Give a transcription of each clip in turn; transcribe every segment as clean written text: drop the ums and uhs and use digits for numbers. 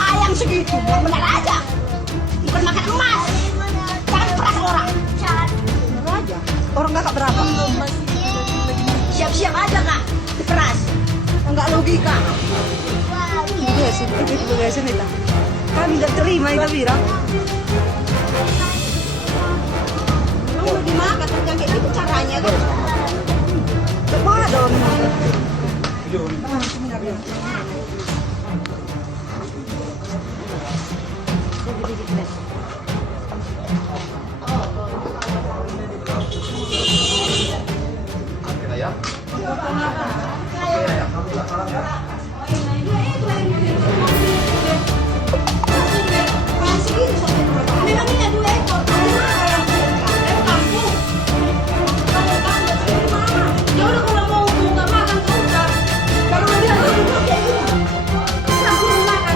Ayam segitu, yang benar aja. Bukan makan emas. Jangan peras orang. Benar aja. Orang kakak berapa? Siap-siap aja kak, diperas. Enggak logika. Itu biasa nih. Kami tidak terima itu bilang. Kamu udah dimakan, jangan kayak gitu caranya kan? Mana dong?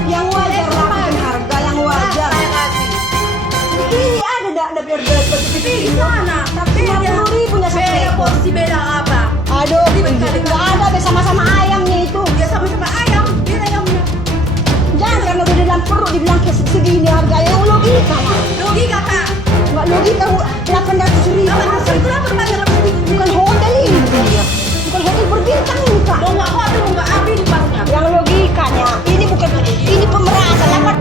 Yang wajar lah, harga yang wajar. Ini ada biar Di sana, tapi 50.000 beda porsi beda apa? Aduh, nggak ada sama-sama ayamnya itu. Ya sama-sama ayam, beda ayamnya. Jangan karena udah dalam perut dibilang segini harganya logika lah. Logika kak. Nggak logika 800.000. 800.000 lah berbayar Bukan hotel ini dia. Bukan hotel berbintang ini kak. mau nggak hotel mau nggak api di pasnya. Yang logikanya ini bukan ini pemerasan. Dapat